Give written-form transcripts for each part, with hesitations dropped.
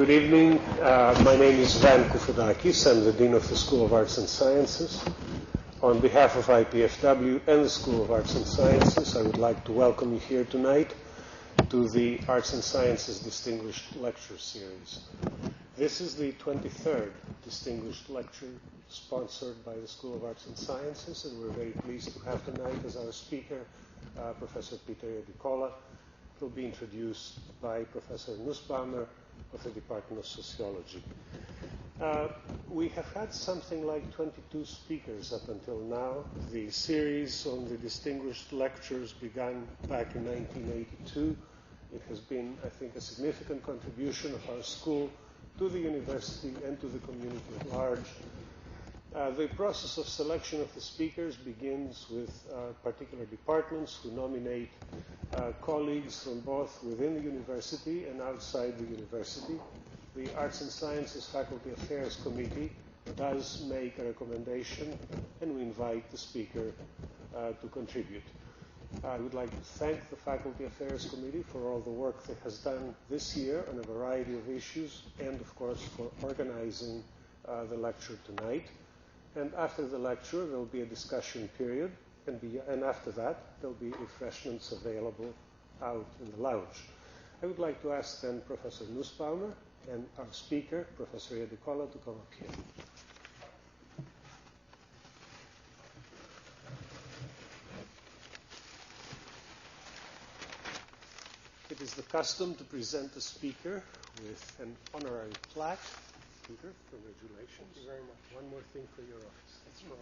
Good evening. My name is Coufoudakis. I'm the Dean of the School of Arts and Sciences. On behalf of IPFW and the School of Arts and Sciences, I would like to welcome you here tonight to the Arts and Sciences Distinguished Lecture Series. This is the 23rd Distinguished Lecture sponsored by the School of Arts and Sciences, and we're very pleased to have tonight as our speaker Professor Peter Iadicola. He'll be introduced by Professor Nusbaumer of the Department of Sociology. We have had something like 22 speakers up until now. The series on the distinguished lectures began back in 1982. It has been, I think, a significant contribution of our school to the university and to the community at large. The process of selection of the speakers begins with particular departments who nominate colleagues from both within the university and outside the university. The Arts and Sciences Faculty Affairs Committee does make a recommendation, and we invite the speaker to contribute. I would like to thank the Faculty Affairs Committee for all the work it has done this year on a variety of issues, and of course for organizing the lecture tonight. And after the lecture, there will be a discussion period, and after that, there will be refreshments available out in the lounge. I would like to ask then Professor Nusbaumer and our speaker, Professor Iadicola, to come up here. It is the custom to present the speaker with an honorary plaque. Peter, congratulations. Thank you very much. One more thing for your office. That's right.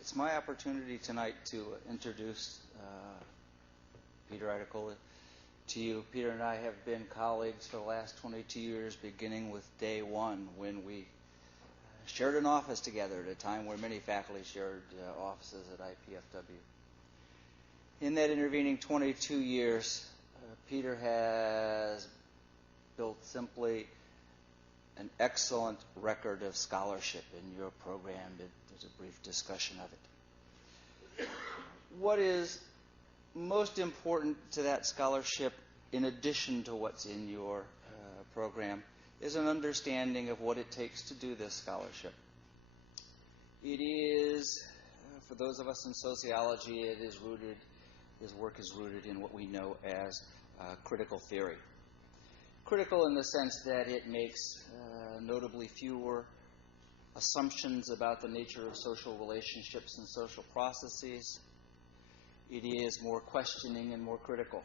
It's my opportunity tonight to introduce Peter Iadicola to you. Peter and I have been colleagues for the last 22 years, beginning with day one when we shared an office together at a time where many faculty shared offices at IPFW. In that intervening 22 years, Peter has built simply an excellent record of scholarship in your program. There's a brief discussion of it. What is most important to that scholarship, in addition to what's in your program, is an understanding of what it takes to do this scholarship. It is, for those of us in sociology, his work is rooted in what we know as critical theory. Critical in the sense that it makes notably fewer assumptions about the nature of social relationships and social processes. It is more questioning and more critical.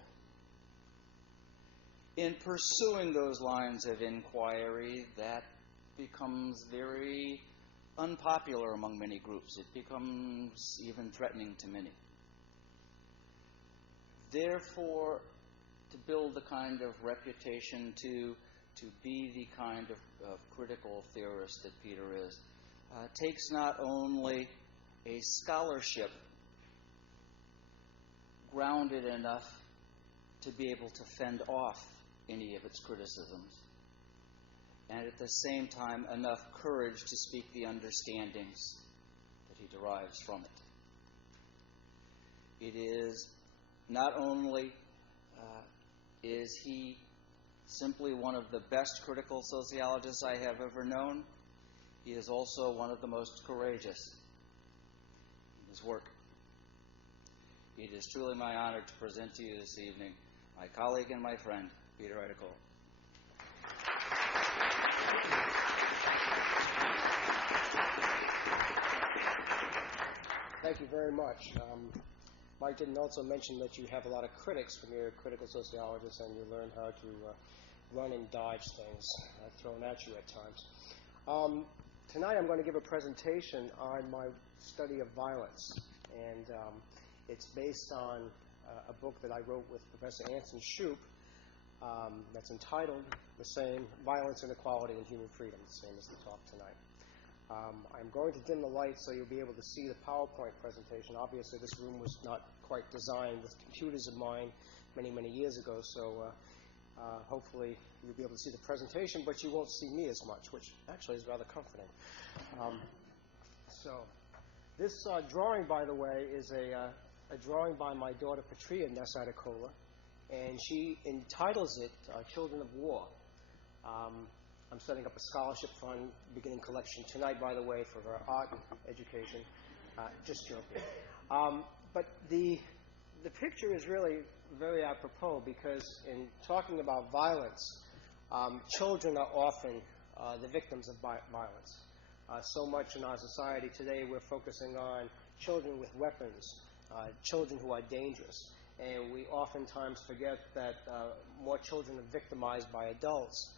In pursuing those lines of inquiry, that becomes very unpopular among many groups. It becomes even threatening to many. Therefore, to build the kind of reputation to be the kind of critical theorist that Peter is, takes not only a scholarship grounded enough to be able to fend off any of its criticisms, and at the same time enough courage to speak the understandings that he derives from it. It is not only is he simply one of the best critical sociologists I have ever known, he is also one of the most courageous in his work. It is truly my honor to present to you this evening my colleague and my friend, Peter Iadicola. Thank you very much. Mike didn't also mention that you have a lot of critics from your critical sociologists, and you learn how to run and dodge things thrown at you at times. Tonight I'm going to give a presentation on my study of violence, and it's based on a book that I wrote with Professor Anson Shoup that's entitled the same, Violence, Inequality, and Human Freedom, the same as the talk tonight. I'm going to dim the lights so you'll be able to see the PowerPoint presentation. Obviously, this room was not quite designed with computers in mind many, many years ago, so hopefully you'll be able to see the presentation, but you won't see me as much, which actually is rather comforting. So this drawing, by the way, is a a drawing by my daughter Patria Iadicola, and she entitles it Children of War. I'm setting up a scholarship fund beginning collection tonight, by the way, for her art education. Just joking. But the picture is really very apropos because in talking about violence, children are often the victims of violence. So much in our society today we're focusing on children with weapons, children who are dangerous, and we oftentimes forget that more children are victimized by adults,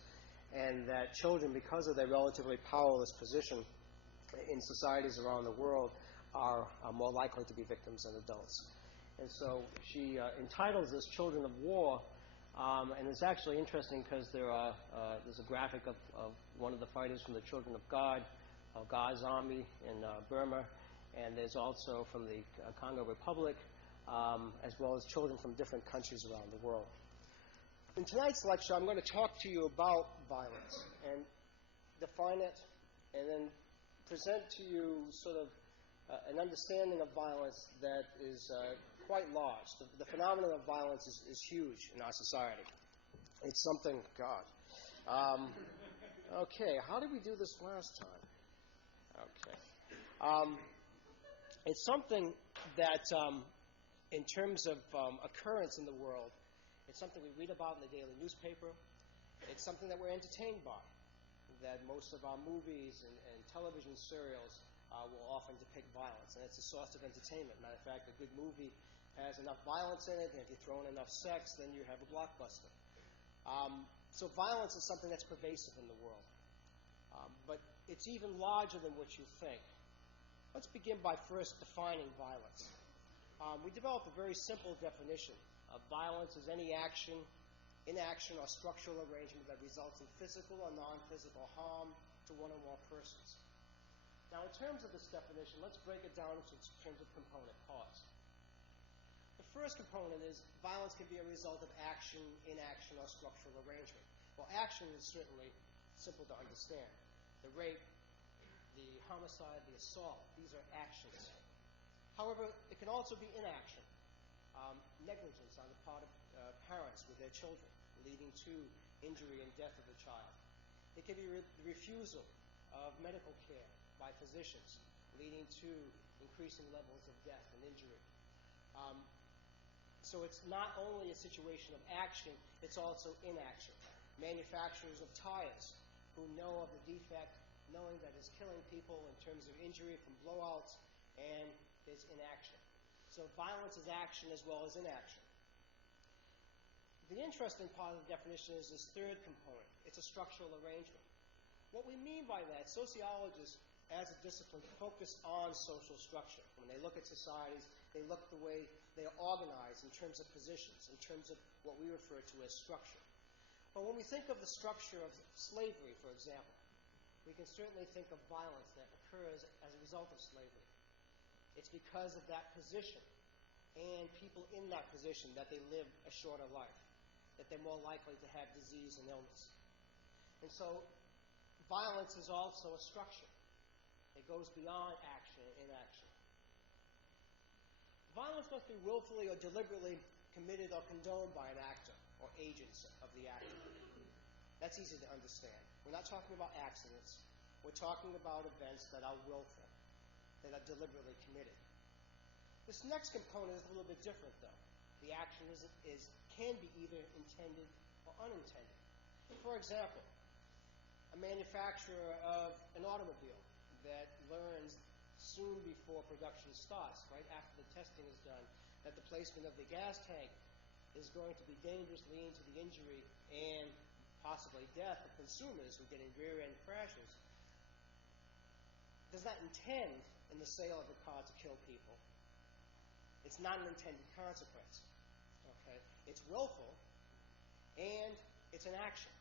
and that children, because of their relatively powerless position in societies around the world, are more likely to be victims than adults. And so she entitles this Children of War, and it's actually interesting because there's a graphic of one of the fighters from the Children of God, God's army in Burma, and there's also from the Congo Republic, as well as children from different countries around the world. In tonight's lecture, I'm going to talk to you about violence and define it, and then present to you sort of an understanding of violence that is quite large. The phenomenon of violence is huge in our society. It's something, God. Okay, how did we do this last time? Okay. It's something that, in terms of occurrence in the world, it's something we read about in the daily newspaper. It's something that we're entertained by, that most of our movies and television serials will often depict violence, and it's a source of entertainment. Matter of fact, a good movie has enough violence in it, and if you throw in enough sex, then you have a blockbuster. So violence is something that's pervasive in the world. But it's even larger than what you think. Let's begin by first defining violence. We developed a very simple definition of violence as any action, inaction, or structural arrangement that results in physical or non-physical harm to one or more persons. Now, in terms of this definition, let's break it down into terms of component parts. The first component is violence can be a result of action, inaction, or structural arrangement. Well, action is certainly simple to understand. The rape, the homicide, the assault, these are actions. However, it can also be inaction, negligence on the part of parents with their children, leading to injury and death of the child. It can be the refusal of medical care by physicians, leading to increasing levels of death and injury. So it's not only a situation of action, it's also inaction. Manufacturers of tires who know of the defect, knowing that it's killing people in terms of injury from blowouts, and there's inaction. So violence is action as well as inaction. The interesting part of the definition is this third component. It's a structural arrangement. What we mean by that, sociologists as a discipline focus on social structure. When they look at societies, they look at the way they are organized in terms of positions, in terms of what we refer to as structure. But when we think of the structure of slavery, for example, we can certainly think of violence that occurs as a result of slavery. It's because of that position and people in that position that they live a shorter life, that they're more likely to have disease and illness. And so violence is also a structure. It goes beyond action and inaction. Violence must be willfully or deliberately committed or condoned by an actor or agents of the actor. That's easy to understand. We're not talking about accidents. We're talking about events that are willful, that are deliberately committed. This next component is a little bit different, though. The action can be either intended or unintended. For example, a manufacturer of an automobile that learns soon before production starts, right after the testing is done, that the placement of the gas tank is going to be dangerous, leading to the injury and possibly death of consumers who get in rear-end crashes, does not intend in the sale of the car to kill people. It's not an intended consequence. Okay? It's willful, and it's an action.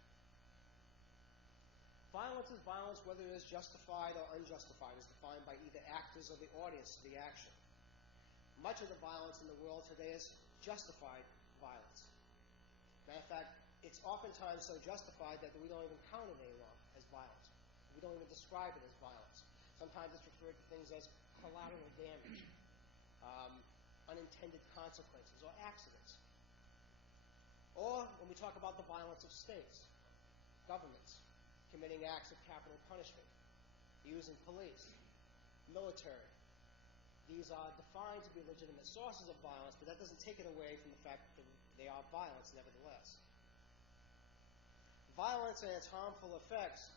Violence is violence whether it is justified or unjustified, is defined by either actors or the audience of the action. Much of the violence in the world today is justified violence. Matter of fact, it's oftentimes so justified that we don't even count it any longer as violence. We don't even describe it as violence. Sometimes it's referred to things as collateral damage, unintended consequences or accidents. Or when we talk about the violence of states, governments, committing acts of capital punishment, using police, military. These are defined to be legitimate sources of violence, but that doesn't take it away from the fact that they are violence nevertheless. Violence and its harmful effects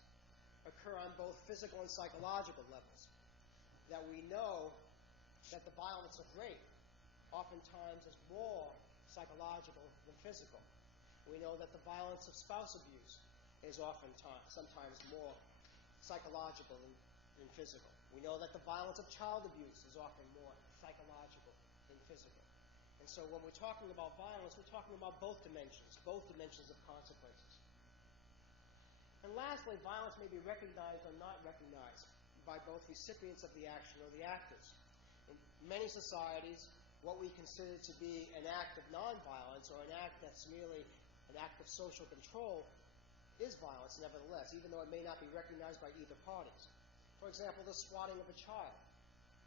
occur on both physical and psychological levels. That we know that the violence of rape oftentimes is more psychological than physical. We know that the violence of spouse abuse is sometimes more psychological than physical. We know that the violence of child abuse is often more psychological than physical. And so when we're talking about violence, we're talking about both dimensions of consequences. And lastly, violence may be recognized or not recognized by both recipients of the action or the actors. In many societies, what we consider to be an act of nonviolence or an act that's merely an act of social control is violence nevertheless, even though it may not be recognized by either parties. For example, the swatting of a child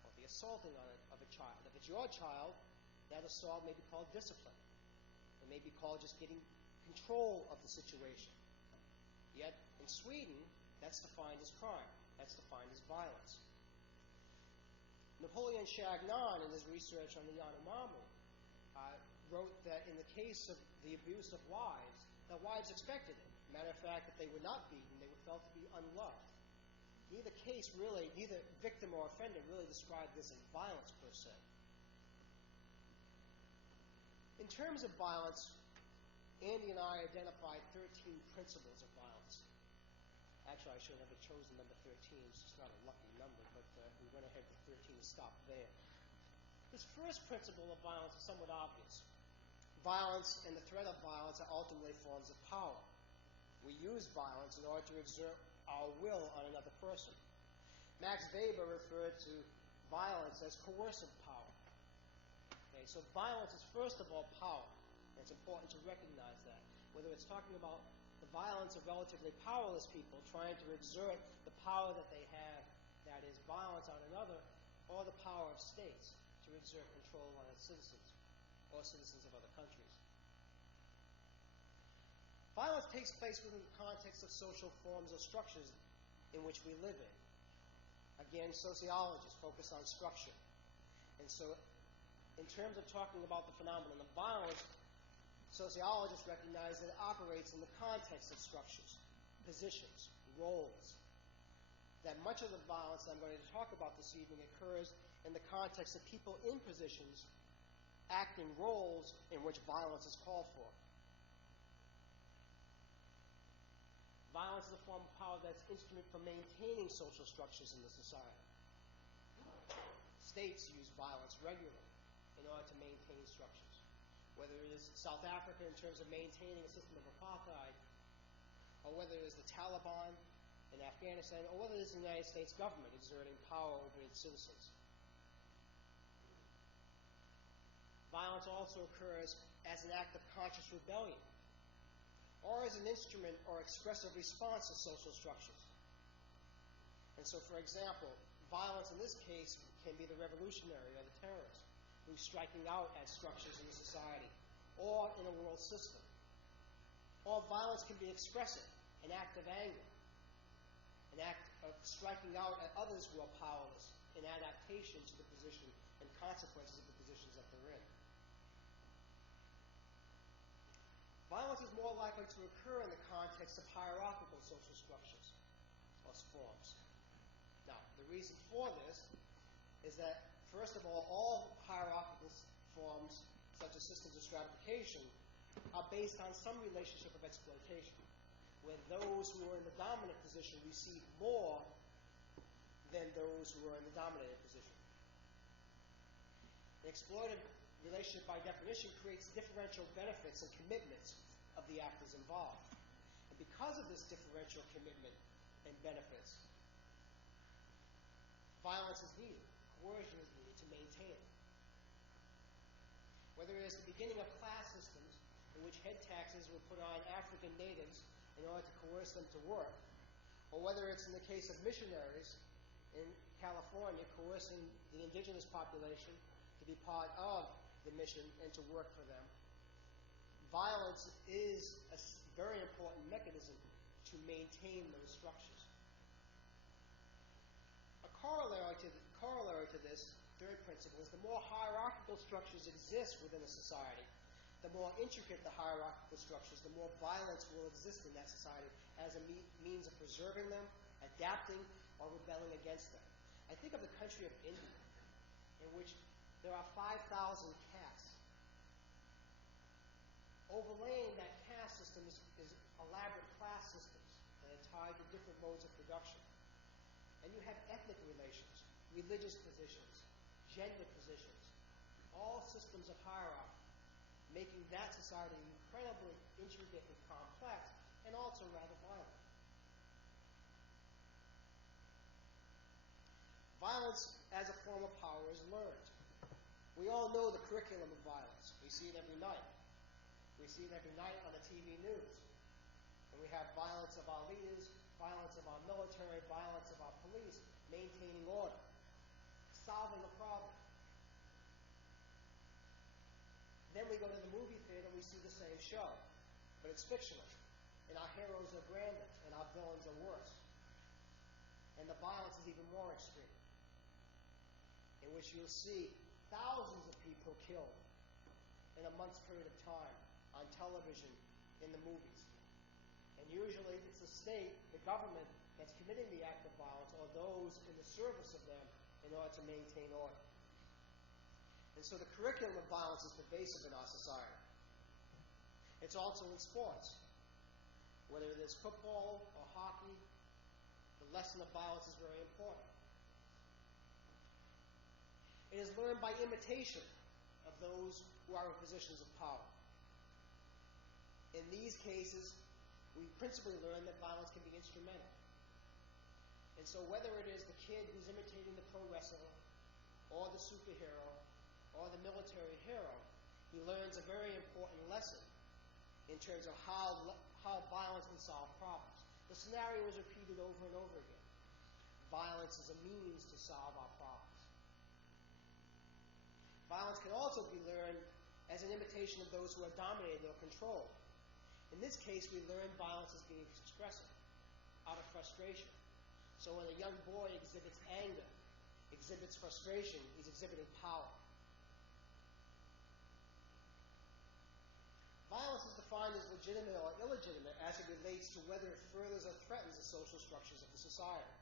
or the assaulting of a child. If it's your child, that assault may be called discipline. It may be called just getting control of the situation. Yet, in Sweden, that's defined as crime. That's defined as violence. Napoleon Chagnon, in his research on the Nusbaumer, wrote that in the case of the abuse of wives, the wives expected it. Matter of fact, if they were not beaten, they were felt to be unloved. Neither victim or offender really described this as violence per se. In terms of violence, Andy and I identified 13 principles of violence. Actually, I should have chosen number 13. It's just not a lucky number, but we went ahead with 13 and stopped there. This first principle of violence is somewhat obvious. Violence and the threat of violence are ultimately forms of power. We use violence in order to exert our will on another person. Max Weber referred to violence as coercive power. Okay, so violence is first of all power. It's important to recognize that. Whether it's talking about the violence of relatively powerless people trying to exert the power that they have, that is violence on another, or the power of states to exert control on its citizens or citizens of other countries. Violence takes place within the context of social forms or structures in which we live in. Again, sociologists focus on structure. And so, in terms of talking about the phenomenon of violence, sociologists recognize that it operates in the context of structures, positions, roles. That much of the violence that I'm going to talk about this evening occurs in the context of people in positions acting roles in which violence is called for. Violence is a form of power that's instrument for maintaining social structures in the society. States use violence regularly in order to maintain structures. Whether it is South Africa in terms of maintaining a system of apartheid, or whether it is the Taliban in Afghanistan, or whether it is the United States government exerting power over its citizens. Violence also occurs as an act of conscious rebellion, or as an instrument or expressive response to social structures. And so, for example, violence in this case can be the revolutionary or the terrorist who's striking out at structures in the society or in a world system. Or violence can be expressive, an act of anger, an act of striking out at others who are powerless in adaptation to the position and consequences of the positions that they're in. Violence is more likely to occur in the context of hierarchical social structures or forms. Now, the reason for this is that, first of all hierarchical forms, such as systems of stratification, are based on some relationship of exploitation, where those who are in the dominant position receive more than those who are in the dominated position. An exploited relationship, by definition, creates differential benefits and commitments of the actors involved. And because of this differential commitment and benefits, violence is needed, coercion is needed to maintain it. Whether it is the beginning of class systems in which head taxes were put on African natives in order to coerce them to work, or whether it's in the case of missionaries in California coercing the indigenous population to be part of the mission and to work for them. Violence is a very important mechanism to maintain those structures. A corollary to this third principle is the more hierarchical structures exist within a society, the more intricate the hierarchical structures, the more violence will exist in that society as a means of preserving them, adapting, or rebelling against them. I think of the country of India, in which there are 5,000 castes. Overlaying that caste system is elaborate class systems that are tied to different modes of production. And you have ethnic relations, religious positions, gender positions, all systems of hierarchy, making that society incredibly intricate and complex, and also rather violent. Violence as a form of power is learned. We all know the curriculum of violence. We see it every night. We see it every night on the TV news. And we have violence of our leaders, violence of our military, violence of our police, maintaining order, solving a problem. Then we go to the movie theater and we see the same show, but it's fictional. And our heroes are grander, and our villains are worse. And the violence is even more extreme, in which you'll see thousands of people killed in a month's period of time on television, in the movies. And usually it's the state, the government, that's committing the act of violence, or those in the service of them in order to maintain order. And so the curriculum of violence is pervasive in our society. It's also in sports. Whether it is football or hockey, the lesson of violence is very important. It is learned by imitation of those who are in positions of power. In these cases, we principally learn that violence can be instrumental. And so whether it is the kid who's imitating the pro wrestler, or the superhero, or the military hero, he learns a very important lesson in terms of how violence can solve problems. The scenario is repeated over and over again. Violence is a means to solve our problems. Violence can also be learned as an imitation of those who are dominated or controlled. In this case, we learn violence as being expressive, out of frustration. So when a young boy exhibits anger, exhibits frustration, he's exhibiting power. Violence is defined as legitimate or illegitimate as it relates to whether it furthers or threatens the social structures of the society.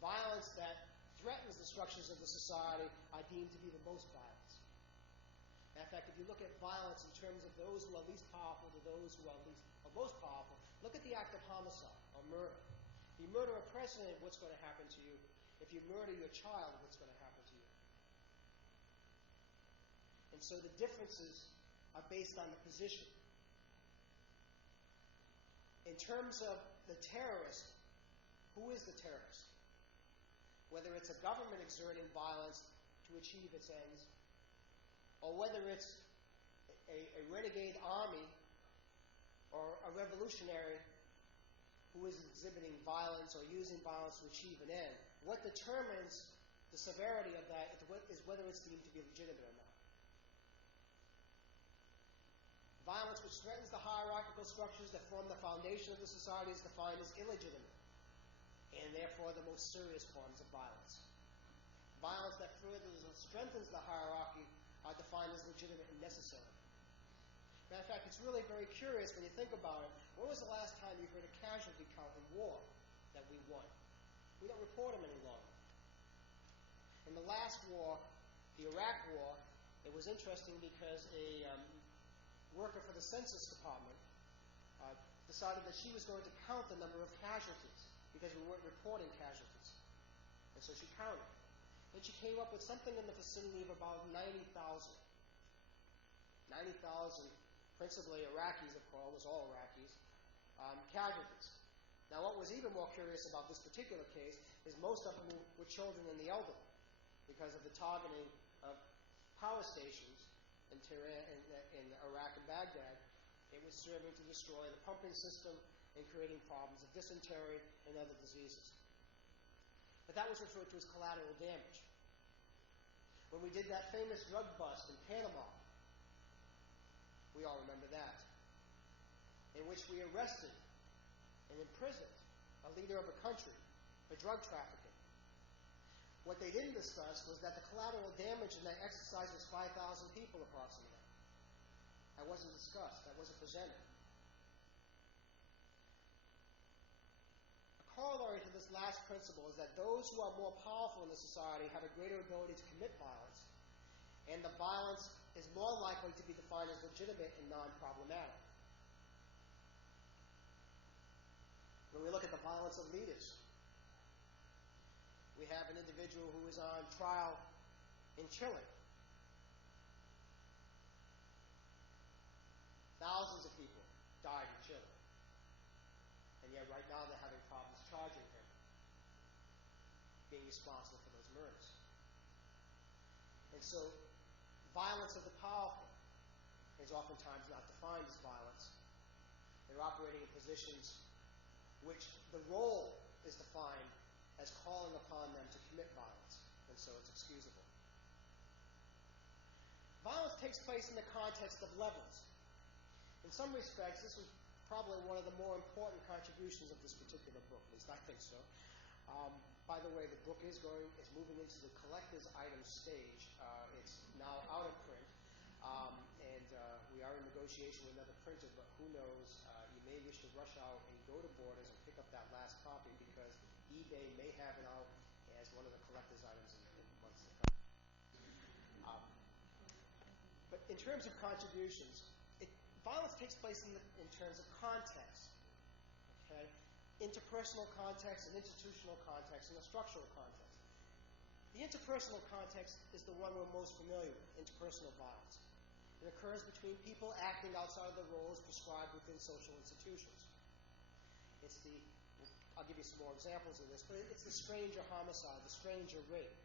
Violence that threatens the structures of the society are deemed to be the most violent. In fact, if you look at violence in terms of those who are least powerful to those who are most powerful, look at the act of homicide or murder. If you murder a president, what's going to happen to you? If you murder your child, what's going to happen to you? And so the differences are based on the position. In terms of the terrorist, who is the terrorist? Whether it's a government exerting violence to achieve its ends, or whether it's a renegade army or a revolutionary who is exhibiting violence or using violence to achieve an end, what determines the severity of that is whether it's deemed to be legitimate or not. Violence which threatens the hierarchical structures that form the foundation of the society is defined as illegitimate, and therefore the most serious forms of violence. Violence that furthers and strengthens the hierarchy are defined as legitimate and necessary. Matter of fact, it's really very curious when you think about it. When was the last time you heard a casualty count in war that we won? We don't report them any longer. In the last war, the Iraq War, it was interesting because a worker for the Census Department decided that she was going to count the number of casualties because we weren't reporting casualties. And so she counted. Then she came up with something in the vicinity of about 90,000. 90,000, principally Iraqis, of course, all Iraqis, casualties. Now, what was even more curious about this particular case is most of them were children and the elderly because of the targeting of power stations in Tehran, in Iraq and Baghdad. It was serving to destroy the pumping system and creating problems of dysentery and other diseases. But that was referred to as collateral damage. when we did that famous drug bust in Panama. We all remember that. In which we arrested and imprisoned a leader of a country for drug trafficking. What they didn't discuss was that the collateral damage in that exercise was 5,000 people approximately. That wasn't discussed. That wasn't presented. A corollary to this last principle is that those who are more powerful in the society have a greater ability to commit violence, and the violence is more likely to be defined as legitimate and non-problematic. When we look at the violence of leaders, we have an individual who is on trial in Chile. Thousands of people died in Chile. And yet right now they're having problems charging him being responsible for those murders. And so violence of the powerful is oftentimes not defined as violence. They're operating in positions which the role is defined as calling upon them to commit violence, and so it's excusable. Violence takes place in the context of levels. In some respects, this was probably one of the more important contributions of this particular book, at least I think so. By the way, the book is moving into the collector's item stage. It's now out of print, and we are in negotiation with another printer, but who knows, you may wish to rush out and go to Borders and pick up that last copy, because eBay may have it out as one of the collector's items in months to come. But in terms of contributions, violence takes place in terms of context. Okay? Interpersonal context, and institutional context, and a structural context. The interpersonal context is the one we're most familiar with, interpersonal violence. It occurs between people acting outside of the roles prescribed within social institutions. I'll give you some more examples of this, but it's the stranger homicide, the stranger rape.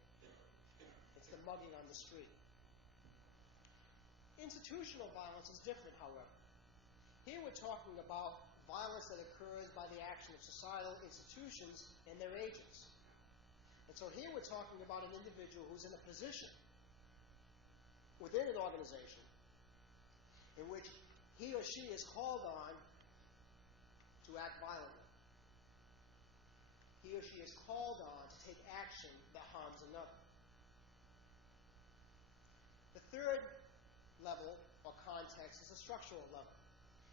It's the mugging on the street. Institutional violence is different, however. Here we're talking about violence that occurs by the action of societal institutions and their agents. And so here we're talking about an individual who's in a position within an organization in which he or she is called on to act violently. He or she is called on to take action that harms another. The third level or context is a structural level.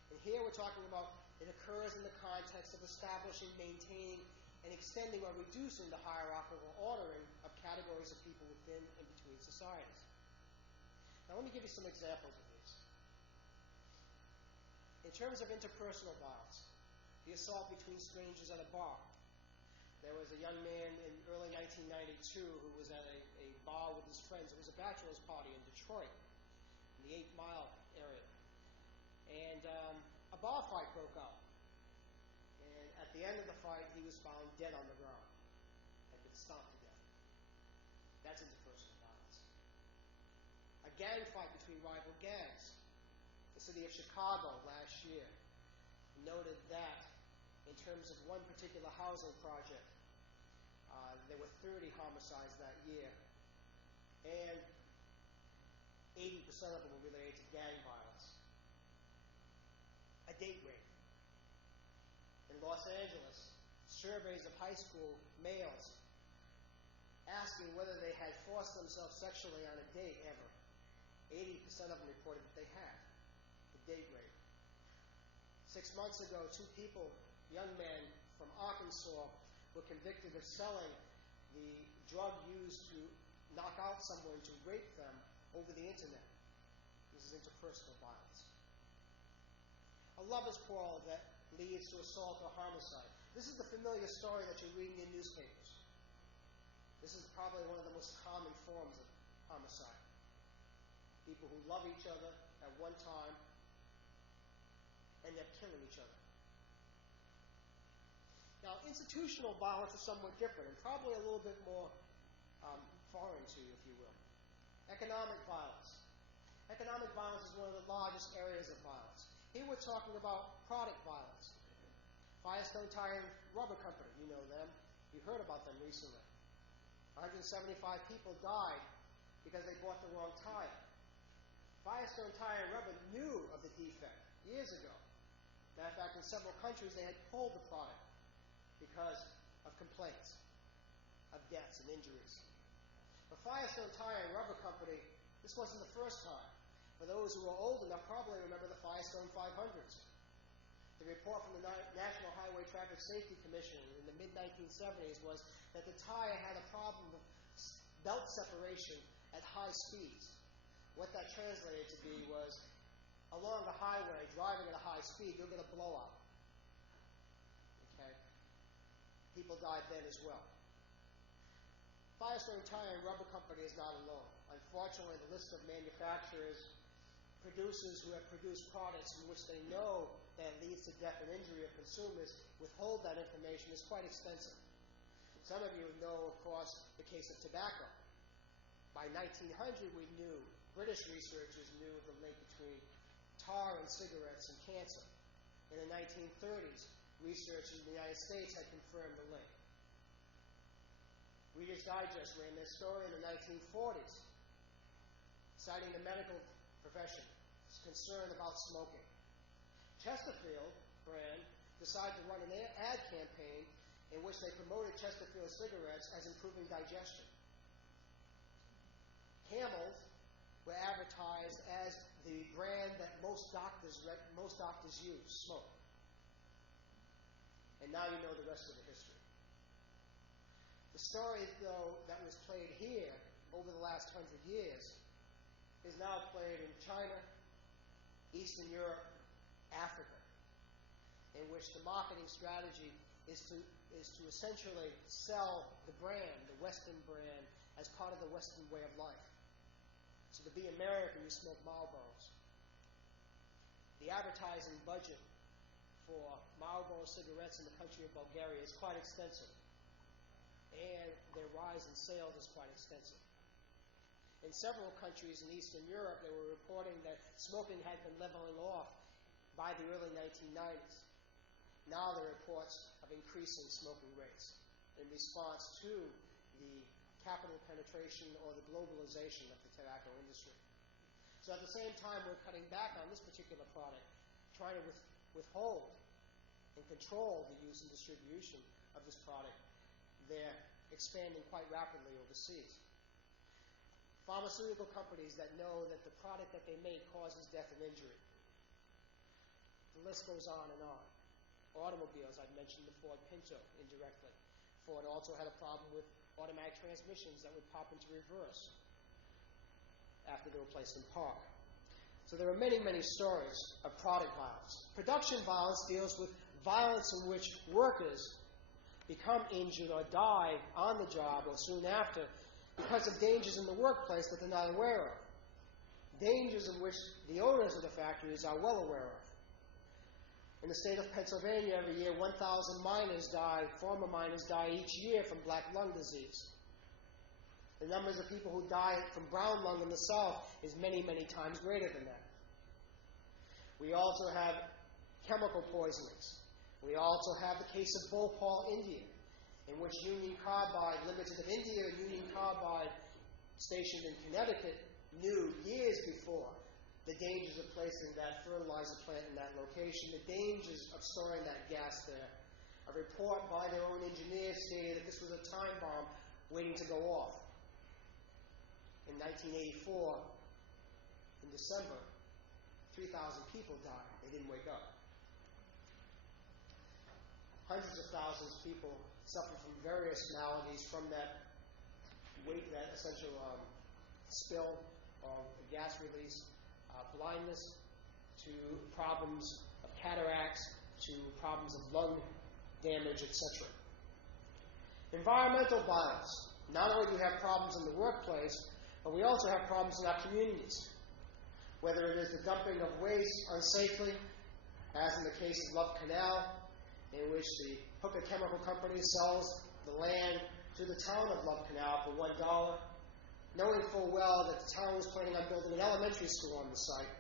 And here we're talking about it occurs in the context of establishing, maintaining, and extending or reducing the hierarchical ordering of categories of people within and between societies. Now let me give you some examples of these. In terms of interpersonal violence, the assault between strangers at a bar. There was a young man in early 1992 who was at a bar with his friends. It was a bachelor's party in Detroit, in the 8 Mile area. And a bar fight broke out. And at the end of the fight, he was found dead on the ground. Had been stomped to death. That's interpersonal violence. A gang fight between rival gangs. The city of Chicago last year noted that in terms of one particular housing project, there were 30 homicides that year. And 80% of them were related to gang violence. A date rape. In Los Angeles, surveys of high school males asking whether they had forced themselves sexually on a date ever. 80% of them reported that they had. A date rape. 6 months ago, 2 people, young men from Arkansas, were convicted of selling the drug used to knock out someone, to rape them over the internet. This is interpersonal violence. A lover's quarrel that leads to assault or homicide. This is the familiar story that you're reading in newspapers. This is probably one of the most common forms of homicide. People who love each other at one time, and they're killing each other. Now, institutional violence is somewhat different, and probably a little bit more foreign to you, if you will. Economic violence. Economic violence is one of the largest areas of violence. Here we're talking about product violence. Firestone Tire and Rubber Company, you know them. You heard about them recently. 175 people died because they Firestone Tire and Rubber knew of the defect years ago. Matter of fact, in several countries, they had pulled the product because of complaints of deaths and injuries. For Firestone Tire and Rubber Company, this wasn't the first time. For those who are old enough, probably remember the Firestone 500s. The report from the National Highway Traffic Safety Commission in the mid-1970s was that the tire had a problem with belt separation at high speeds. What that translated to be was, along the highway, driving at a high speed, you'll get a blowout. Okay? People died then as well. Firestone Tire and Rubber Company is not alone. Unfortunately, the list of manufacturers, producers who have produced products in which they know that leads to death and injury of consumers withhold that information is quite extensive. Some of you know, of course, the case of tobacco. By 1900, we knew, British researchers knew the link between tar and cigarettes and cancer. In the 1930s, researchers in the United States had confirmed the link. Reader's Digest ran their story in the 1940s, citing the medical profession's concern about smoking. Chesterfield brand decided to run an ad campaign in which they promoted Chesterfield cigarettes as improving digestion. Camels were advertised as the brand that most doctors use, smoke. And now you know the rest of the history. The story, though, that was played here over the last 100 years is now played in China, Eastern Europe, Africa, in which the marketing strategy is to essentially sell the brand, the Western brand, as part of the Western way of life. So to be American, you smoke Marlboros. The advertising budget for Marlboro cigarettes in the country of Bulgaria is quite extensive, and their rise in sales is quite extensive. In several countries in Eastern Europe, they were reporting that smoking had been leveling off by the early 1990s. Now there are reports of increasing smoking rates in response to the capital penetration or the globalization of the tobacco industry. So at the same time we're cutting back on this particular product, trying to withhold and control the use and distribution of this product, they're expanding quite rapidly overseas. Pharmaceutical companies that know that the product that they make causes death and injury. The list goes on and on. Automobiles, I've mentioned the Ford Pinto indirectly. Ford also had a problem with automatic transmissions that would pop into reverse after they were placed in park. So there are many, many stories of product violence. Production violence deals with violence in which workers become injured or die on the job or soon after because of dangers in the workplace that they're not aware of. Dangers in which the owners of the factories are well aware of. In the state of Pennsylvania, every year 1,000 miners die, former miners die each year from black lung disease. The numbers of people who die from brown lung in the South is many, many times greater than that. We also have chemical poisonings. We also have the case of Bhopal, India, in which Union Carbide Limited of India and Union Carbide, stationed in Connecticut, knew years before the dangers of placing that fertilizer plant in that location, the dangers of storing that gas there. A report by their own engineers stated that this was a time bomb waiting to go off. In 1984, in December, 3,000 people died. They didn't wake up. Hundreds of thousands of people suffer from various maladies from that essential spill of gas release, blindness, to problems of cataracts, to problems of lung damage, etc. Environmental violence. Not only do we have problems in the workplace, but we also have problems in our communities. Whether it is the dumping of waste unsafely, as in the case of Love Canal, in which the Hooker Chemical Company sells the land to the town of Love Canal for $1, knowing full well that the town was planning on building an elementary school on the site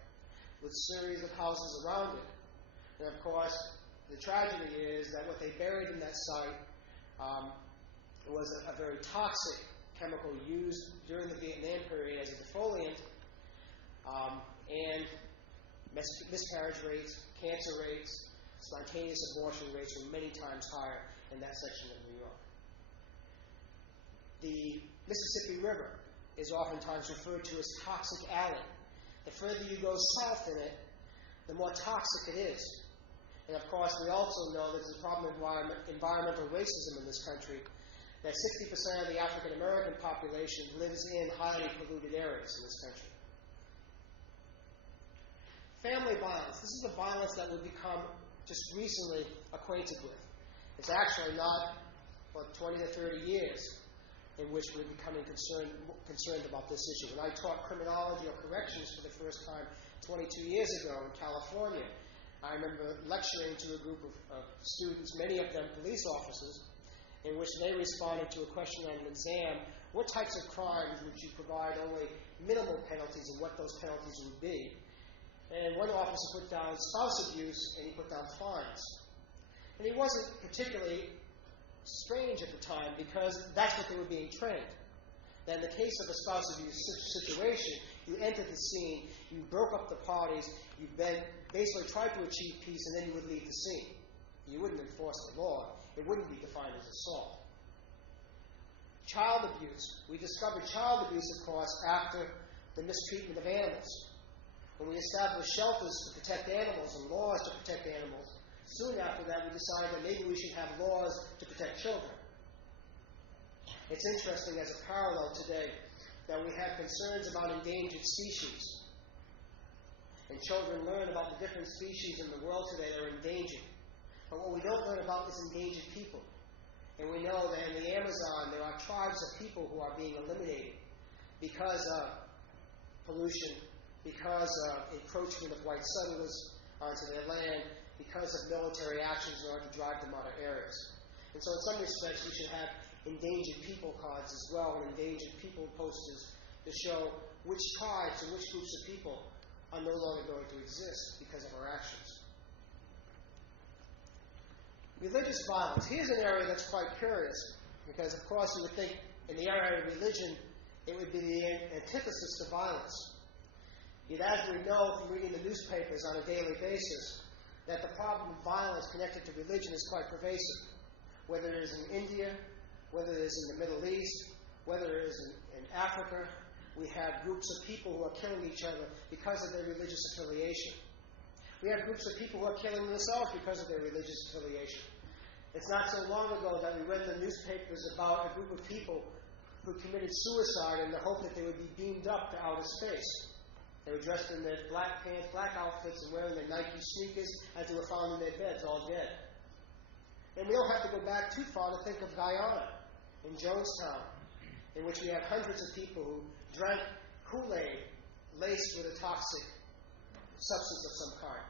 with a series of houses around it. And of course, the tragedy is that what they buried in that site was a very toxic chemical used during the Vietnam period as a defoliant, and miscarriage rates, cancer rates, spontaneous abortion rates were many times higher in that section of New York. The Mississippi River is oftentimes referred to as Toxic Alley. The further you go south in it, the more toxic it is. And of course, we also know there's a problem of environmental racism in this country, that 60% of the African American population lives in highly polluted areas in this country. Family violence. This is a violence that we've become just recently acquainted with. It's actually not for 20 to 30 years in which we're becoming concerned about this issue. When I taught criminology or corrections for the first time 22 years ago in California, I remember lecturing to a group of students, many of them police officers, in which they responded to a question on an exam, what types of crimes would you provide only minimal penalties and what those penalties would be? And one officer put down spouse abuse, and he put down fines. And he wasn't particularly strange at the time because that's what they were being trained. That in the case of a spouse abuse situation, you entered the scene, you broke up the parties, you basically tried to achieve peace, and then you would leave the scene. You wouldn't enforce the law. It wouldn't be defined as assault. Child abuse. We discovered child abuse, of course, after the mistreatment of animals. When we established shelters to protect animals and laws to protect animals, soon after that we decided that maybe we should have laws to protect children. It's interesting as a parallel today that we have concerns about endangered species. And children learn about the different species in the world today that are endangered. But what we don't learn about is endangered people. And we know that in the Amazon there are tribes of people who are being eliminated because of pollution, because of encroachment of white settlers onto their land, because of military actions in order to drive them out of areas. And so in some respects we should have endangered people cards as well, and endangered people posters to show which tribes and which groups of people are no longer going to exist because of our actions. Religious violence. Here's an area that's quite curious, because of course you would think in the area of religion it would be the antithesis to violence. Yet as we know from reading the newspapers on a daily basis, that the problem of violence connected to religion is quite pervasive. Whether it is in India, whether it is in the Middle East, whether it is in Africa, we have groups of people who are killing each other because of their religious affiliation. We have groups of people who are killing themselves because of their religious affiliation. It's not so long ago that we read in the newspapers about a group of people who committed suicide in the hope that they would be beamed up to outer space. They were dressed in their black pants, black outfits, and wearing their Nike sneakers as they were found in their beds, all dead. And we don't have to go back too far to think of Guyana, in Jonestown, in which we have hundreds of people who drank Kool-Aid laced with a toxic substance of some kind.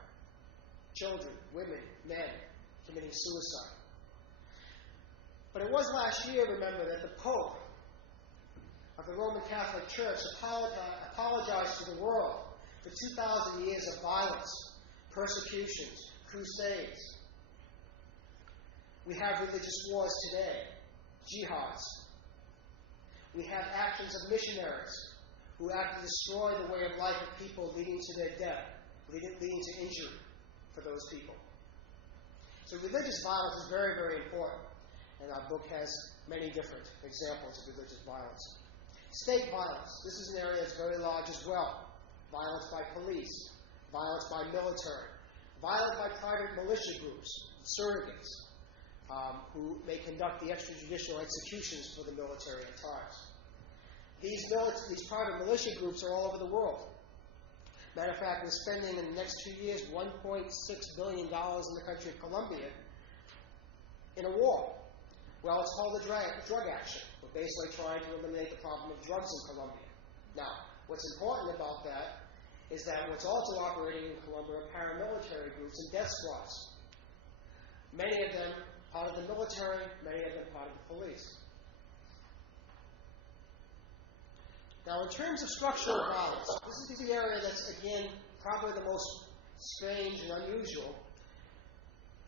Children, women, men committing suicide. But it was last year, remember, that the Pope of the Roman Catholic Church apologized to the world for 2,000 years of violence, persecutions, crusades. We have religious wars today, jihads. We have actions of missionaries who act to destroy the way of life of people, leading to their death, leading to injury for those people. So religious violence is very, very important. And our book has many different examples of religious violence. State violence. This is an area that's very large as well. Violence by police, violence by military, violence by private militia groups, surrogates, who may conduct the extrajudicial executions for the military at times. These private militia groups are all over the world. Matter of fact, we're spending in the next 2 years $1.6 billion in the country of Colombia in a war. Well, it's called a drug action. We're basically trying to eliminate the problem of drugs in Colombia. Now, what's important about that is that what's also operating in Colombia are paramilitary groups and death squads. Many of them part of the military, many of them part of the police. Now, in terms of structural violence, this is the area that's, again, probably the most strange and unusual.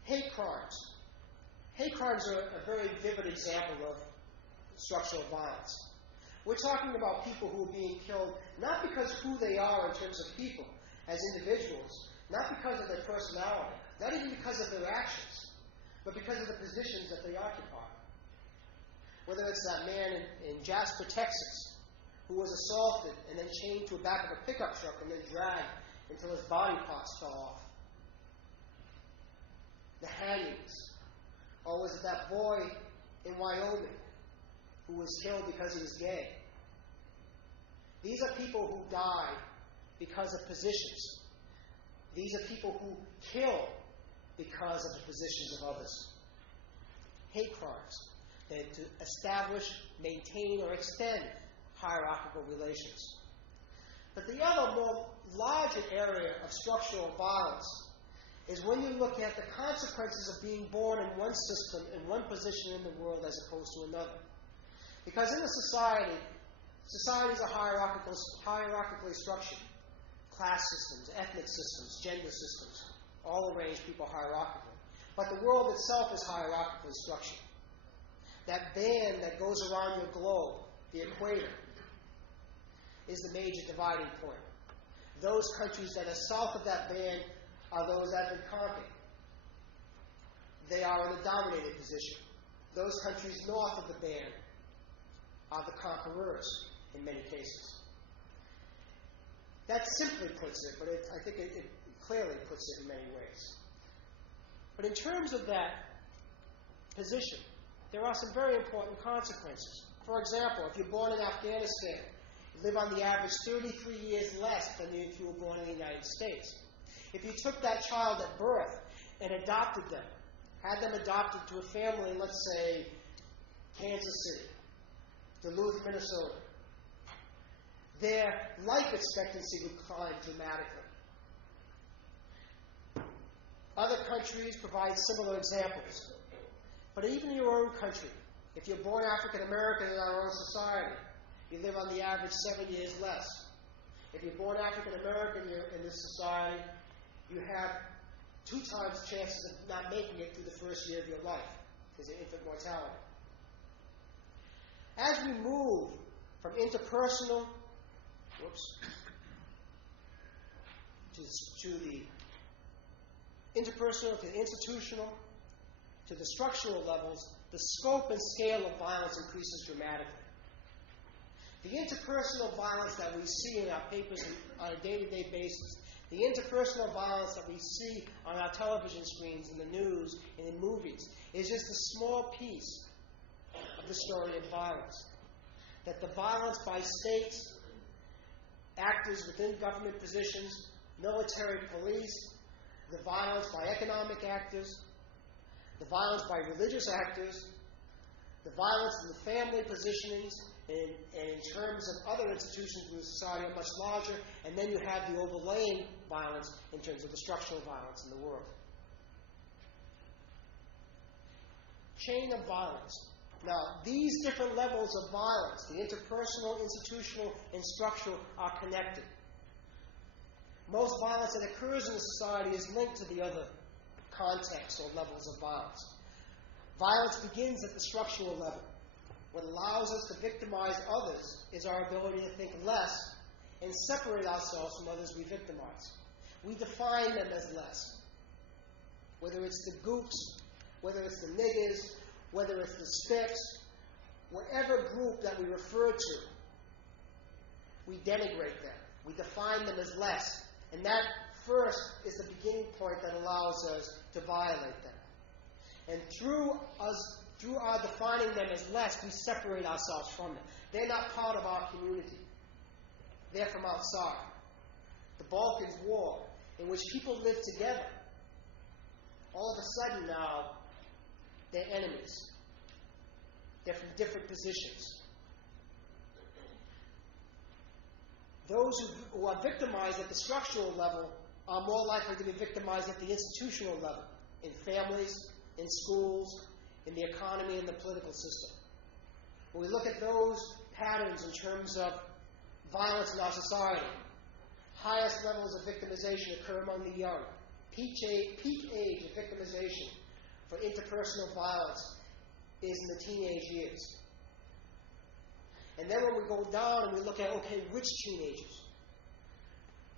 Hate crimes. Hate crimes are a very vivid example of structural violence. We're talking about people who are being killed not because of who they are in terms of people, as individuals, Not because of their personality, not even because of their actions, but because of the positions that they occupy. Whether it's that man in Jasper, Texas, who was assaulted and then chained to the back of a pickup truck and then dragged until his body parts fell off. The hangings. Or was it that boy in Wyoming who was killed because he was gay? These are people who died because of positions. These are people who kill because of the positions of others. Hate crimes. They're to establish, maintain, or extend hierarchical relations. But the other, more larger area of structural violence is when you look at the consequences of being born in one system, in one position in the world, as opposed to another. Because in a society, societies are hierarchically structured. Class systems, ethnic systems, gender systems, all arrange people hierarchically. But the world itself is hierarchically structured. That band that goes around your globe, the equator, is the major dividing point. Those countries that are south of that band are those that have been conquered. They are in a dominated position. Those countries north of the band are the conquerors in many cases. That simply puts it, but I think it clearly puts it in many ways. But in terms of that position, there are some very important consequences. For example, if you're born in Afghanistan, you live on the average 33 years less than if you were born in the United States. If you took that child at birth and adopted them, had them adopted to a family in, let's say, Kansas City, Duluth, Minnesota, their life expectancy would climb dramatically. Other countries provide similar examples. But even in your own country, if you're born African American in our own society, you live on the average 7 years less. If you're born African American in this society, you have 2 times chances of not making it through the first year of your life because of infant mortality. As we move from interpersonal to the interpersonal, to the institutional, to the structural levels, the scope and scale of violence increases dramatically. The interpersonal violence that we see in our papers on a day-to-day basis, the interpersonal violence that we see on our television screens, in the news, and in movies, is just a small piece of the story of violence. That the violence by states, actors within government positions, military, police, the violence by economic actors, the violence by religious actors, the violence in the family positionings, and in terms of other institutions in the society are much larger, and then you have the overlaying violence in terms of the structural violence in the world. Chain of violence. Now, these different levels of violence, the interpersonal, institutional, and structural, are connected. Most violence that occurs in a society is linked to the other contexts or levels of violence. Violence begins at the structural level. What allows us to victimize others is our ability to think less and separate ourselves from others we victimize. We define them as less. Whether it's the gooks, whether it's the niggers, whether it's the spicks, whatever group that we refer to, we denigrate them. We define them as less. And that first is the beginning point that allows us to violate them. And through our defining them as less, we separate ourselves from them. They're not part of our community. They're from outside. The Balkans War, in which people lived together, all of a sudden now, they're enemies. They're from different positions. Those who are victimized at the structural level are more likely to be victimized at the institutional level, in families, in schools, in the economy, and the political system. When we look at those patterns in terms of violence in our society, highest levels of victimization occur among the young. Peak age of victimization for interpersonal violence is in the teenage years. And then when we go down and we look at, okay, which teenagers?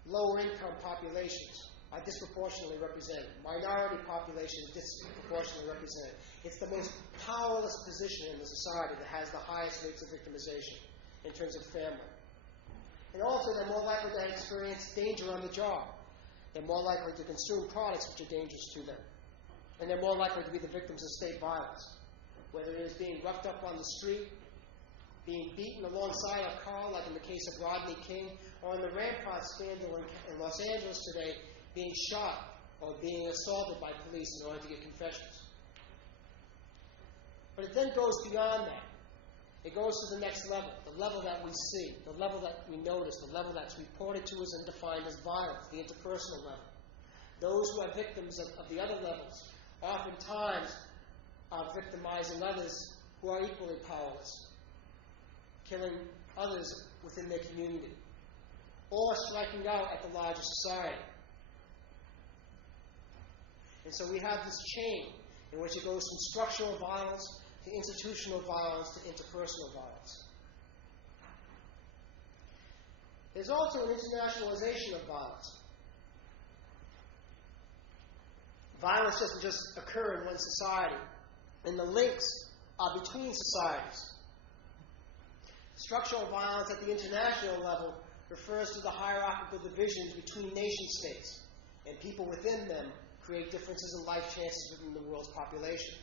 Lower income populations, are disproportionately represented. Minority population is disproportionately represented. It's the most powerless position in the society that has the highest rates of victimization in terms of family. And also, they're more likely to experience danger on the job. They're more likely to consume products which are dangerous to them. And they're more likely to be the victims of state violence, whether it is being roughed up on the street, being beaten alongside a car, like in the case of Rodney King, or in the Rampart scandal in Los Angeles today, being shot or being assaulted by police in order to get confessions. But it then goes beyond that. It goes to the next level, the level that we see, the level that we notice, the level that's reported to us and defined as violence, the interpersonal level. Those who are victims of the other levels oftentimes are victimizing others who are equally powerless, killing others within their community, or striking out at the larger society. And so we have this chain in which it goes from structural violence to institutional violence to interpersonal violence. There's also an internationalization of violence. Violence doesn't just occur in one society, and the links are between societies. Structural violence at the international level refers to the hierarchical divisions between nation-states, and people within them create differences in life chances within the world's population.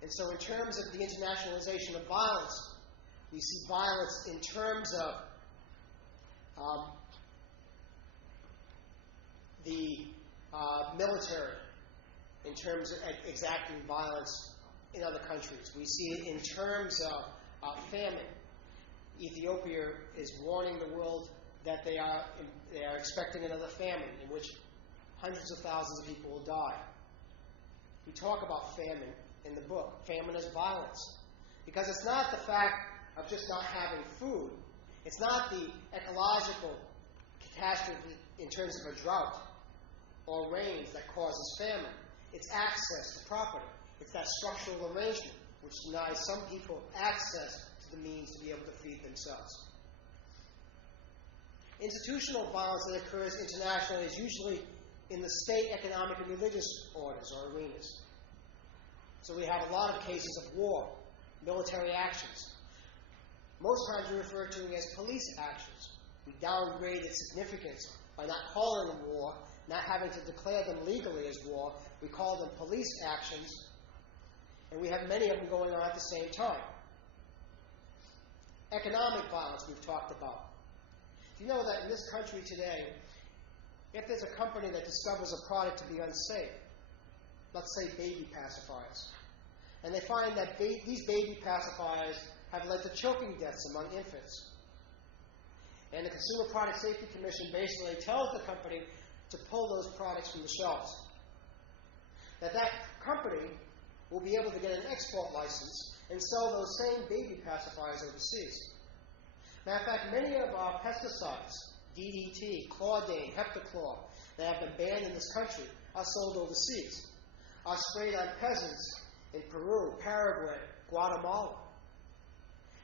And so in terms of the internationalization of violence, we see violence in terms of the military, in terms of exacting violence in other countries. We see it in terms of famine. Ethiopia is warning the world that they are expecting another famine in which hundreds of thousands of people will die. We talk about famine in the book, famine as violence, because it's not the fact of just not having food. It's not the ecological catastrophe in terms of a drought or rains that causes famine. It's access to property. It's that structural arrangement which denies some people access to the means to be able to feed themselves. Institutional violence that occurs internationally is usually in the state, economic, and religious orders or arenas. So we have a lot of cases of war, military actions. Most times we refer to them as police actions. We downgrade its significance by not calling them war, not having to declare them legally as war. We call them police actions, and we have many of them going on at the same time. Economic violence we've talked about. Do you know that in this country today, if there's a company that discovers a product to be unsafe, let's say baby pacifiers, and they find that these baby pacifiers have led to choking deaths among infants, and the Consumer Product Safety Commission basically tells the company to pull those products from the shelves, that company will be able to get an export license and sell those same baby pacifiers overseas. Matter of fact, many of our pesticides, DDT, chlordane, heptachlor, that have been banned in this country are sold overseas, are sprayed on peasants in Peru, Paraguay, Guatemala,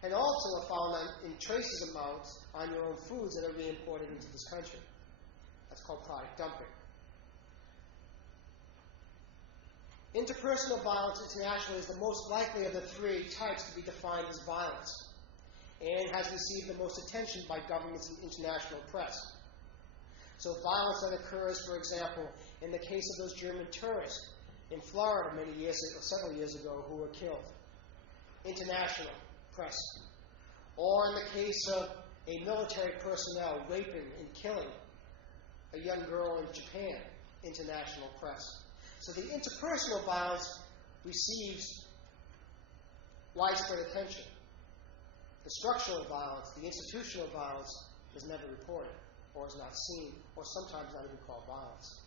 and also are found in traces amounts on your own foods that are re-imported into this country. That's called product dumping. Interpersonal violence internationally is the most likely of the three types to be defined as violence, and has received the most attention by governments and international press. So violence that occurs, for example, in the case of those German tourists in Florida several years ago who were killed. International press. Or in the case of a military personnel raping and killing a young girl in Japan. International press. So the interpersonal violence receives widespread attention. The structural violence, the institutional violence, is never reported, or is not seen, or sometimes not even called violence.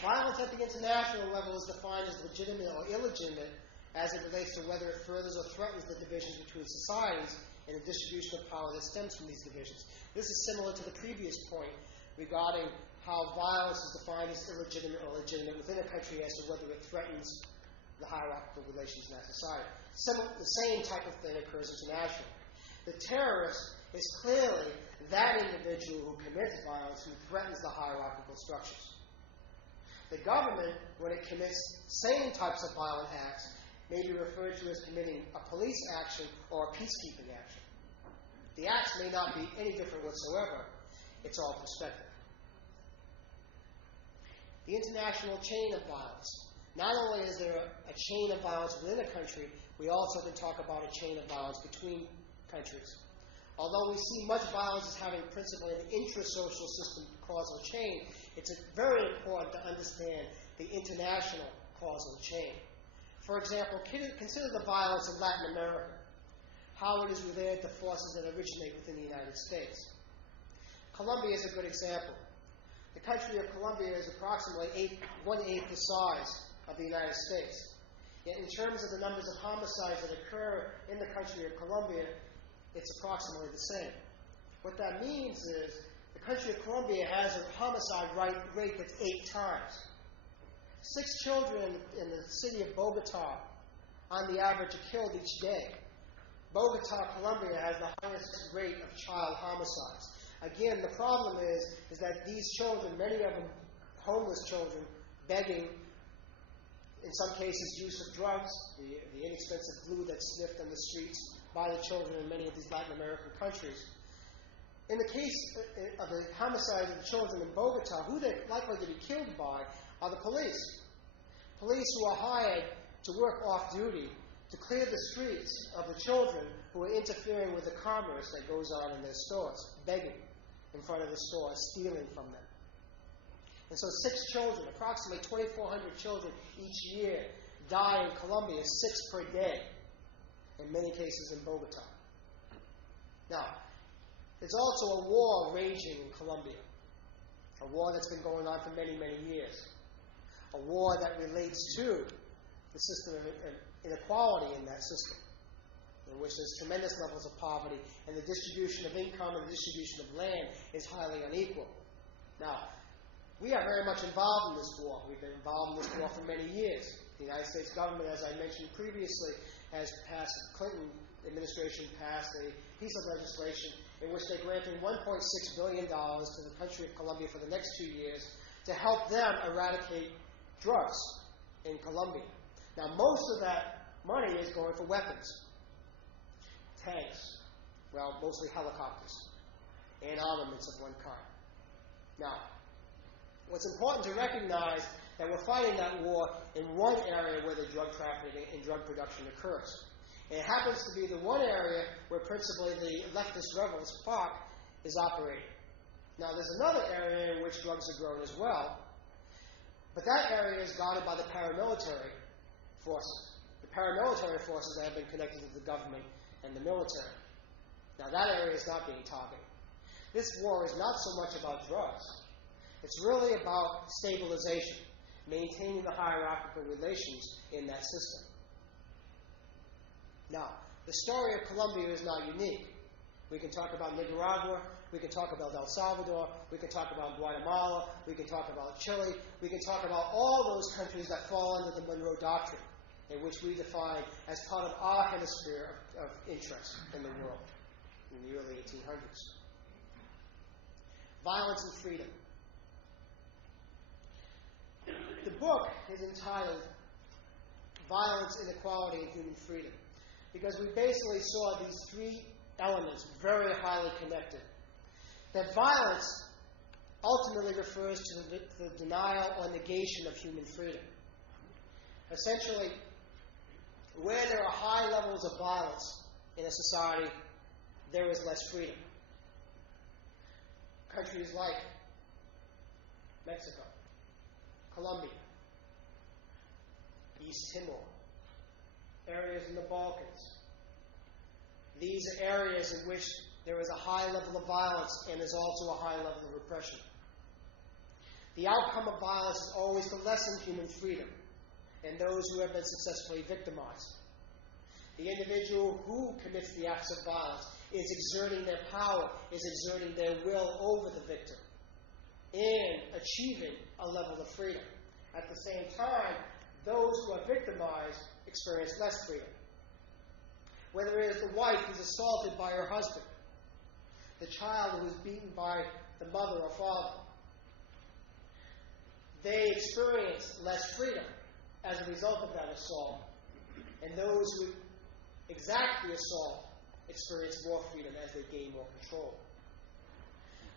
Violence at the international level is defined as legitimate or illegitimate as it relates to whether it furthers or threatens the divisions between societies and the distribution of power that stems from these divisions. This is similar to the previous point regarding how violence is defined as illegitimate or legitimate within a country as to whether it threatens the hierarchical relations in that society. The same type of thing occurs internationally. The terrorist is clearly that individual who commits violence, who threatens the hierarchical structures. The government, when it commits same types of violent acts, may be referred to as committing a police action or a peacekeeping action. The acts may not be any different whatsoever. It's all perspective. The international chain of violence. Not only is there a chain of violence within a country, we also can talk about a chain of violence between countries. Although we see much violence as having principally an intrasocial system causal chain, it's very important to understand the international causal chain. For example, consider the violence in Latin America, how it is related to forces that originate within the United States. Colombia is a good example. The country of Colombia is approximately 1/8 the size of the United States. Yet in terms of the numbers of homicides that occur in the country of Colombia, it's approximately the same. What that means is the country of Colombia has a homicide rate that's 8 times. 6 children in the city of Bogota, on the average, are killed each day. Bogota, Colombia, has the highest rate of child homicides. Again, the problem is that these children, many of them homeless children, begging, in some cases use of drugs, the inexpensive glue that's sniffed on the streets by the children in many of these Latin American countries. In the case of the homicide of the children in Bogota, who they're likely to be killed by are the police. Police who are hired to work off-duty to clear the streets of the children who are interfering with the commerce that goes on in their stores, begging in front of the stores, stealing from them. And so 6 children, approximately 2,400 children each year, die in Colombia, 6 per day, in many cases in Bogota. Now, there's also a war raging in Colombia, a war that's been going on for many, many years, a war that relates to the system of inequality in that system, in which there's tremendous levels of poverty, and the distribution of income and the distribution of land is highly unequal. Now, we are very much involved in this war. We've been involved in this war for many years. The United States government, as I mentioned previously, has passed, the Clinton administration passed a piece of legislation in which they're granting $1.6 billion to the country of Colombia for the next 2 years to help them eradicate drugs in Colombia. Now, most of that money is going for weapons, tanks, well, mostly helicopters, and armaments of one kind. Now, what's important to recognize that we're fighting that war in one area where the drug trafficking and drug production occurs. And it happens to be the one area where principally the leftist rebels, FARC, is operating. Now, there's another area in which drugs are grown as well, but that area is guarded by the paramilitary forces. The paramilitary forces that have been connected to the government and the military. Now, that area is not being targeted. This war is not so much about drugs. It's really about stabilization, maintaining the hierarchical relations in that system. Now, the story of Colombia is not unique. We can talk about Nicaragua, we can talk about El Salvador, we can talk about Guatemala, we can talk about Chile, we can talk about all those countries that fall under the Monroe Doctrine, in which we define as part of our hemisphere of interest in the world in the early 1800s. Violence and freedom. The book is entitled Violence, Inequality, and Human Freedom, because we basically saw these 3 elements very highly connected. That violence ultimately refers to the denial or negation of human freedom. Essentially, where there are high levels of violence in a society, there is less freedom. Countries like Mexico, Colombia, East Timor, areas in the Balkans. These are areas in which there is a high level of violence and there's also a high level of repression. The outcome of violence is always to lessen human freedom and those who have been successfully victimized. The individual who commits the acts of violence is exerting their power, is exerting their will over the victim, and achieving a level of freedom. At the same time, those who are victimized experience less freedom. Whether it is the wife who's assaulted by her husband, the child who is beaten by the mother or father. They experience less freedom as a result of that assault. And those who exact the assault experience more freedom as they gain more control.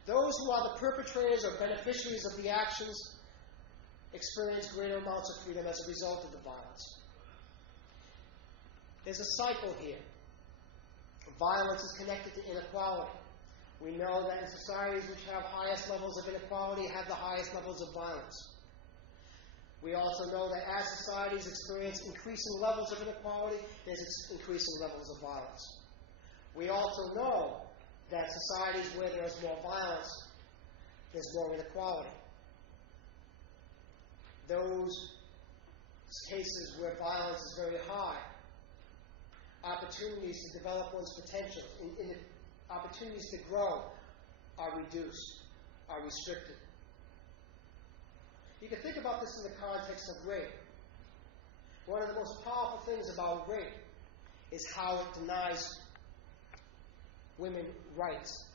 Those who are the perpetrators or beneficiaries of the actions experience greater amounts of freedom as a result of the violence. There's a cycle here. Violence is connected to inequality. We know that in societies which have highest levels of inequality have the highest levels of violence. We also know that as societies experience increasing levels of inequality, there's increasing levels of violence. We also know that societies where there's more violence, there's more inequality. Those cases where violence is very high, opportunities to develop one's potential, opportunities to grow are reduced, are restricted. You can think about this in the context of rape. One of the most powerful things about rape is how it denies women rights,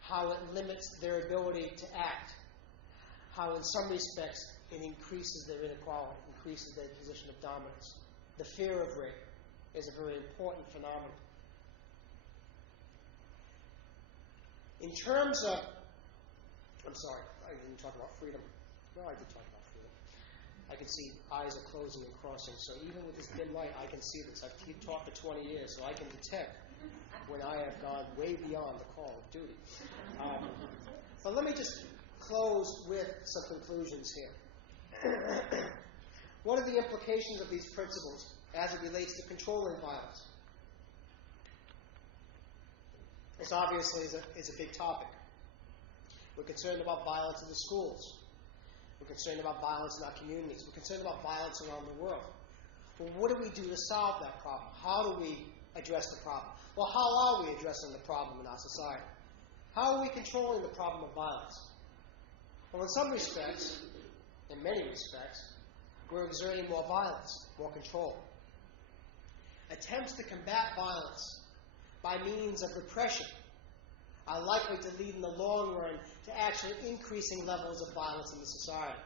how it limits their ability to act, how in some respects it increases their inequality, increases their position of dominance. The fear of rape is a very important phenomenon. In terms of, I'm sorry, I didn't talk about freedom. No, I did talk about freedom. I can see eyes are closing and crossing, so even with this dim light, I can see this. I've talked for 20 years, so I can detect when I have gone way beyond the call of duty. But let me just close with some conclusions here. What are the implications of these principles as it relates to controlling violence? This obviously is a big topic. We're concerned about violence in the schools. We're concerned about violence in our communities. We're concerned about violence around the world. Well, what do we do to solve that problem? How do we address the problem? Well, how are we addressing the problem in our society? How are we controlling the problem of violence? Well, in some respects, in many respects, we're exerting more violence, more control. Attempts to combat violence by means of repression are likely to lead in the long run to actually increasing levels of violence in the society.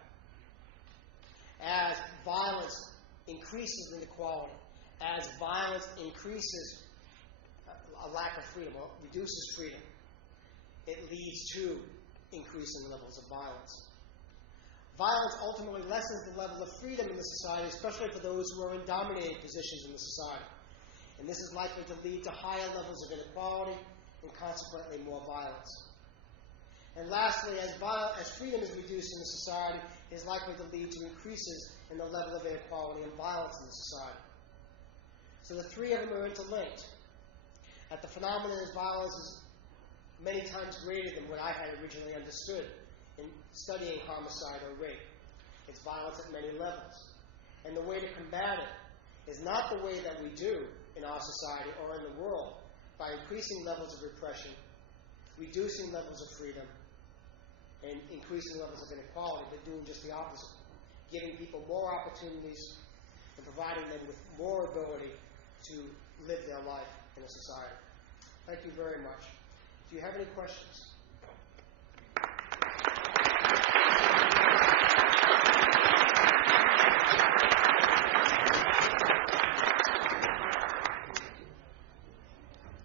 As violence increases inequality, as violence increases a lack of freedom, or reduces freedom, it leads to increasing levels of violence. Violence ultimately lessens the level of freedom in the society, especially for those who are in dominating positions in the society. And this is likely to lead to higher levels of inequality and consequently more violence. And lastly, as freedom is reduced in the society, it is likely to lead to increases in the level of inequality and violence in the society. So the three of them are interlinked. That the phenomenon of violence is many times greater than what I had originally understood in studying homicide or rape. It's violence at many levels. And the way to combat it is not the way that we do in our society or in the world, by increasing levels of repression, reducing levels of freedom, and increasing levels of inequality, but doing just the opposite. Giving people more opportunities and providing them with more ability to live their life in a society. Thank you very much. Do you have any questions?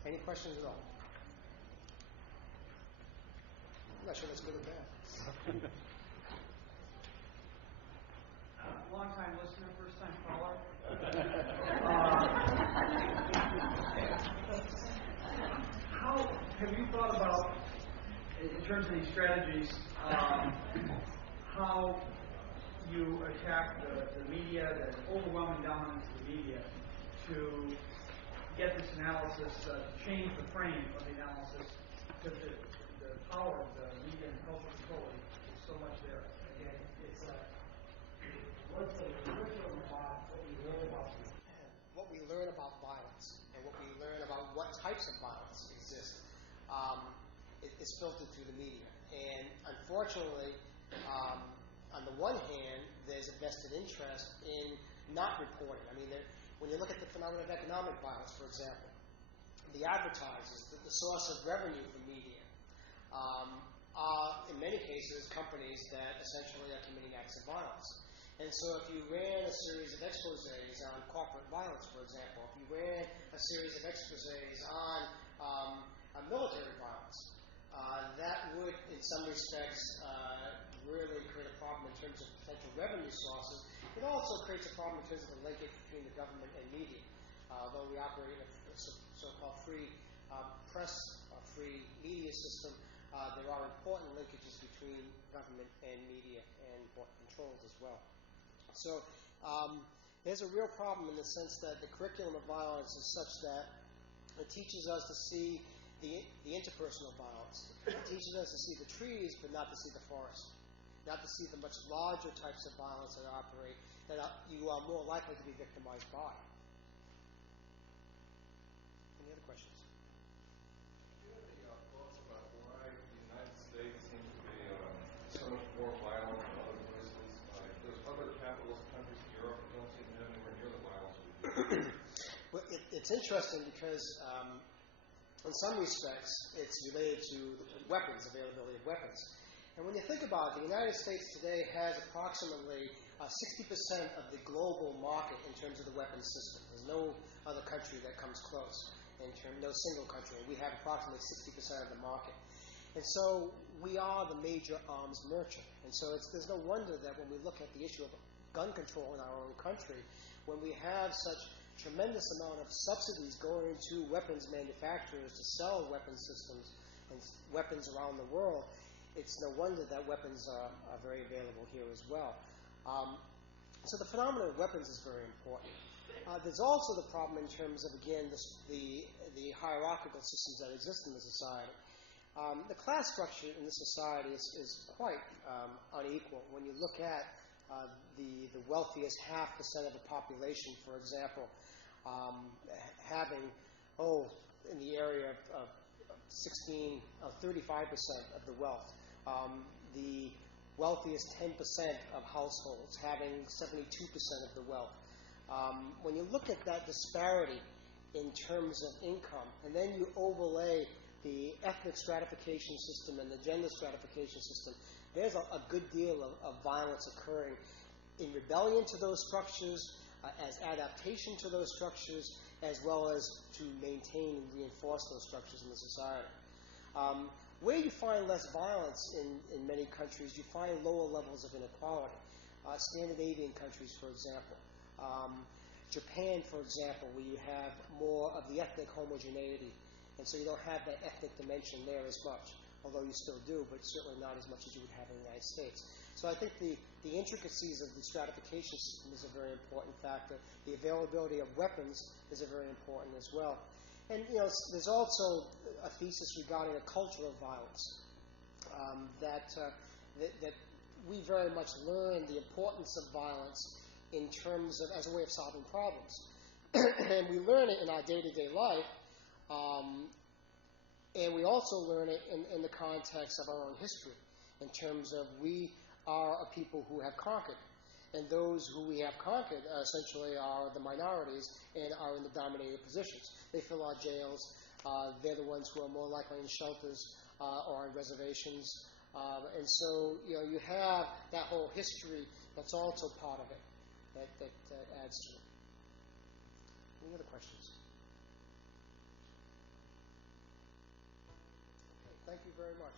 Any questions at all? I'm not sure that's good or bad. Long-time listener, first-time caller. How have you thought about, in terms of these strategies, how you attack the media, the overwhelming dominance of the media, to get this analysis, to change the frame of the analysis, because the power of the media and cultural control is so much there. Again, it's what's the curriculum about what we learn about violence and what we learn about what types of violence exist. It's filtered through the media, and unfortunately, on the one hand, there's a vested interest in not reporting. I mean, when you look at the phenomenon of economic violence, for example, the advertisers, the source of revenue for media are, in many cases, companies that essentially are committing acts of violence. And so if you ran a series of exposés on corporate violence, for example, if you ran a series of exposés on military violence, that would, in some respects, really create a problem in terms of potential revenue sources. It also creates a problem in terms of the linkage between the government and media. Although we operate in a so-called free press, free media system, there are important linkages between government and media and important controls as well. So there's a real problem in the sense that the curriculum of violence is such that it teaches us to see the interpersonal violence. It teaches us to see the trees, but not to see the forest. Not to see the much larger types of violence that operate, that you are more likely to be victimized by. Any other questions? Do you have any thoughts about why the United States seems to be so much more violent than other places? There's other capitalist countries in Europe that don't seem to have anywhere near the violence we do. Well, it's interesting because in some respects it's related to weapons, availability of weapons. And when you think about it, the United States today has approximately 60% of the global market in terms of the weapons system. There's no other country that comes close, no single country. We have approximately 60% of the market. And so we are the major arms merchant. And so there's no wonder that when we look at the issue of gun control in our own country, when we have such tremendous amount of subsidies going to weapons manufacturers to sell weapons systems and weapons around the world, it's no wonder that weapons are very available here as well. So the phenomenon of weapons is very important. There's also the problem in terms of, again, the hierarchical systems that exist in the society. The class structure in this society is quite unequal. When you look at the wealthiest 0.5% of the population, for example, having, in the area of 35% of the wealth. The wealthiest 10% of households having 72% of the wealth. When you look at that disparity in terms of income, and then you overlay the ethnic stratification system and the gender stratification system, there's a good deal of violence occurring in rebellion to those structures, as adaptation to those structures, as well as to maintain and reinforce those structures in the society. Where you find less violence in many countries, you find lower levels of inequality. Scandinavian countries, for example. Japan, for example, where you have more of the ethnic homogeneity, and so you don't have that ethnic dimension there as much, although you still do, but certainly not as much as you would have in the United States. So I think the intricacies of the stratification system is a very important factor. The availability of weapons is a very important as well. And there's also a thesis regarding a culture of violence that we very much learn the importance of violence in terms of as a way of solving problems, and we learn it in our day-to-day life. And we also learn it in the context of our own history, in terms of we are a people who have conquered. And those who we have conquered essentially are the minorities and are in the dominated positions. They fill our jails. They're the ones who are more likely in shelters or on reservations. And so you have that whole history that's also part of it that adds to it. Any other questions? Thank you very much.